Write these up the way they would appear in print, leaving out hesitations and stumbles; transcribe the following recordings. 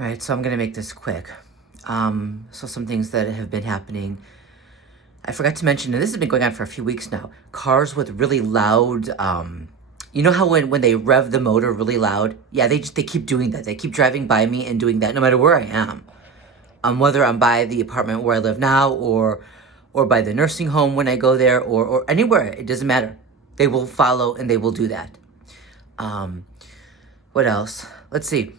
All right, so I'm gonna make this quick. So some things that have been happening. I forgot to mention, and this has been going on for a few weeks now. Cars with really loud, you know how when they rev the motor really loud? Yeah, they keep doing that. They keep driving by me and doing that no matter where I am. Whether I'm by the apartment where I live now or by the nursing home when I go there or anywhere, it doesn't matter. They will follow and they will do that. Um, what else? Let's see.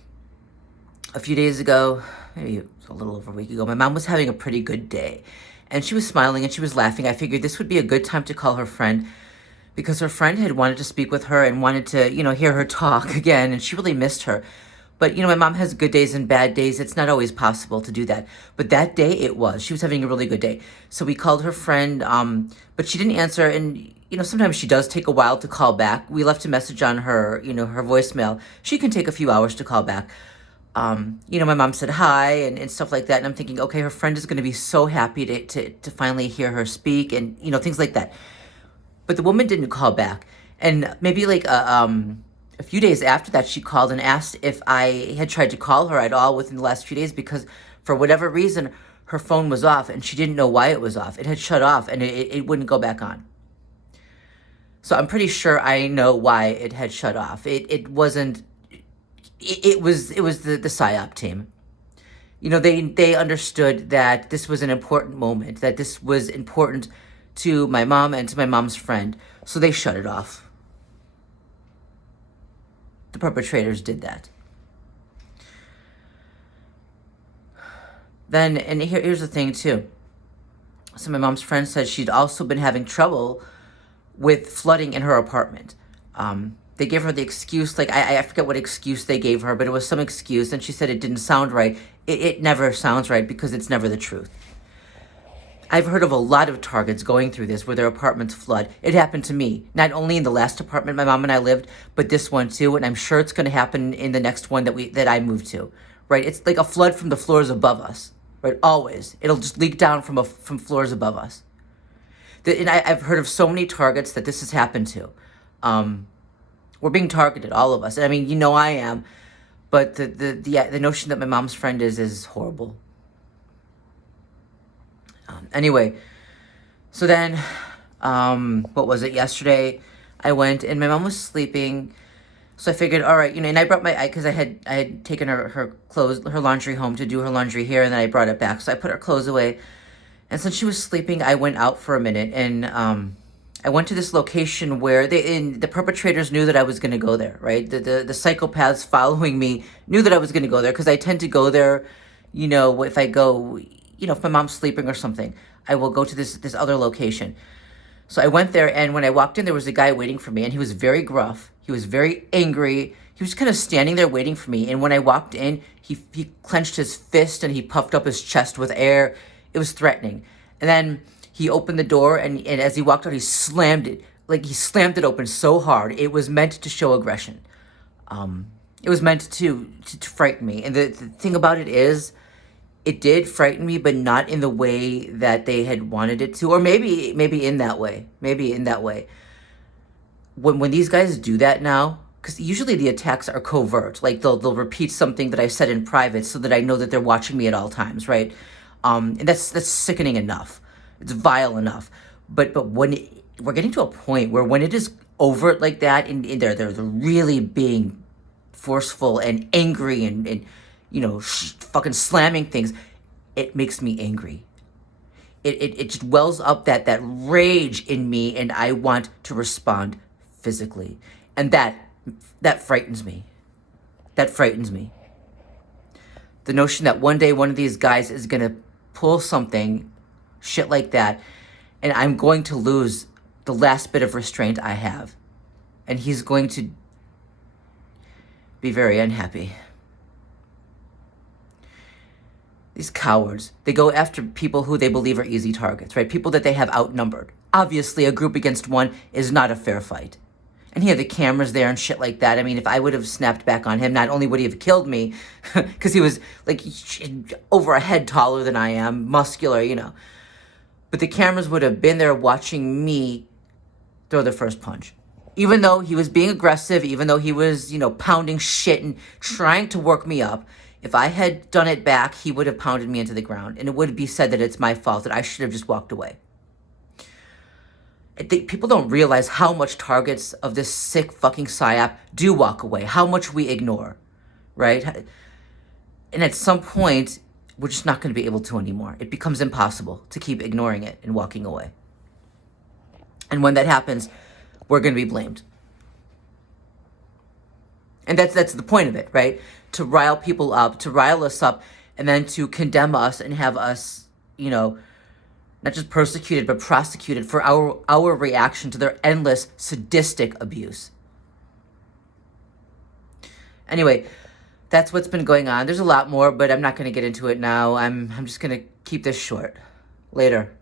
A few days ago, maybe a little over a week ago, my mom was having a pretty good day. And she was smiling and she was laughing. I figured this would be a good time to call her friend because her friend had wanted to speak with her and wanted to, hear her talk again. And she really missed her. But, my mom has good days and bad days. It's not always possible to do that. But that day it was. She was having a really good day. So we called her friend, but she didn't answer. And, sometimes she does take a while to call back. We left a message on her, her voicemail. She can take a few hours to call back. My mom said hi and stuff like that. And I'm thinking, okay, her friend is going to be so happy to finally hear her speak and, things like that. But the woman didn't call back. And maybe like a few days after that, she called and asked if I had tried to call her at all within the last few days because for whatever reason, her phone was off and she didn't know why it was off. It had shut off and it wouldn't go back on. So I'm pretty sure I know why it had shut off. It wasn't, it was the PSYOP team. They understood that this was an important moment, that this was important to my mom and to my mom's friend. So they shut it off. The perpetrators did that. Then, and here's the thing too. So my mom's friend said she'd also been having trouble with flooding in her apartment. They gave her the excuse, like, I forget what excuse they gave her, but it was some excuse, and she said it didn't sound right. It never sounds right because it's never the truth. I've heard of a lot of targets going through this where their apartments flood. It happened to me, not only in the last apartment my mom and I lived, but this one too, and I'm sure it's going to happen in the next one that I moved to, right? It's like a flood from the floors above us, right? Always. It'll just leak down from floors above us. And I've heard of so many targets that this has happened to. We're being targeted, all of us. I mean, I am, but the notion that my mom's friend is horrible. Anyway, so then, what was it? Yesterday, I went and my mom was sleeping, so I figured, all right, and I brought because I had taken her clothes, her laundry home to do her laundry here, and then I brought it back, so I put her clothes away, and since she was sleeping, I went out for a minute, and I went to this location where the perpetrators knew that I was going to go there, right? The psychopaths following me knew that I was going to go there because I tend to go there, if I go, if my mom's sleeping or something, I will go to this other location. So I went there, and when I walked in, there was a guy waiting for me, and he was very gruff. He was very angry. He was kind of standing there waiting for me, and when I walked in, he clenched his fist, and he puffed up his chest with air. It was threatening. And then he opened the door, and as he walked out, he slammed it. Like, he slammed it open so hard. It was meant to show aggression. It was meant to frighten me. And the thing about it is, it did frighten me, but not in the way that they had wanted it to. Or maybe in that way. Maybe in that way. When these guys do that now, because usually the attacks are covert. Like, they'll repeat something that I said in private so that I know that they're watching me at all times, right? And that's sickening enough. It's vile enough. But when we're getting to a point where when it is overt like that, and they're really being forceful and angry and fucking slamming things, it makes me angry. It just wells up that rage in me, and I want to respond physically. And that frightens me. That frightens me. The notion that one day one of these guys is going to pull something, shit like that, and I'm going to lose the last bit of restraint I have. And he's going to be very unhappy. These cowards, they go after people who they believe are easy targets, right? People that they have outnumbered. Obviously, a group against one is not a fair fight. And he had the cameras there and shit like that. I mean, if I would have snapped back on him, not only would he have killed me, because he was like over a head taller than I am, muscular, but the cameras would have been there watching me throw the first punch. Even though he was being aggressive, even though he was, pounding shit and trying to work me up, If I had done it back, he would have pounded me into the ground, and it would be said that it's my fault, that I should have just walked away. I think people don't realize how much targets of this sick fucking psyop do walk away, how much we ignore, right? And at some point, we're just not going to be able to anymore. It becomes impossible to keep ignoring it and walking away. And when that happens, we're going to be blamed. And that's the point of it, right? To rile people up, to rile us up, and then to condemn us and have us, not just persecuted, but prosecuted for our reaction to their endless sadistic abuse. Anyway, that's what's been going on. There's a lot more, but I'm not going to get into it now. I'm just going to keep this short. Later.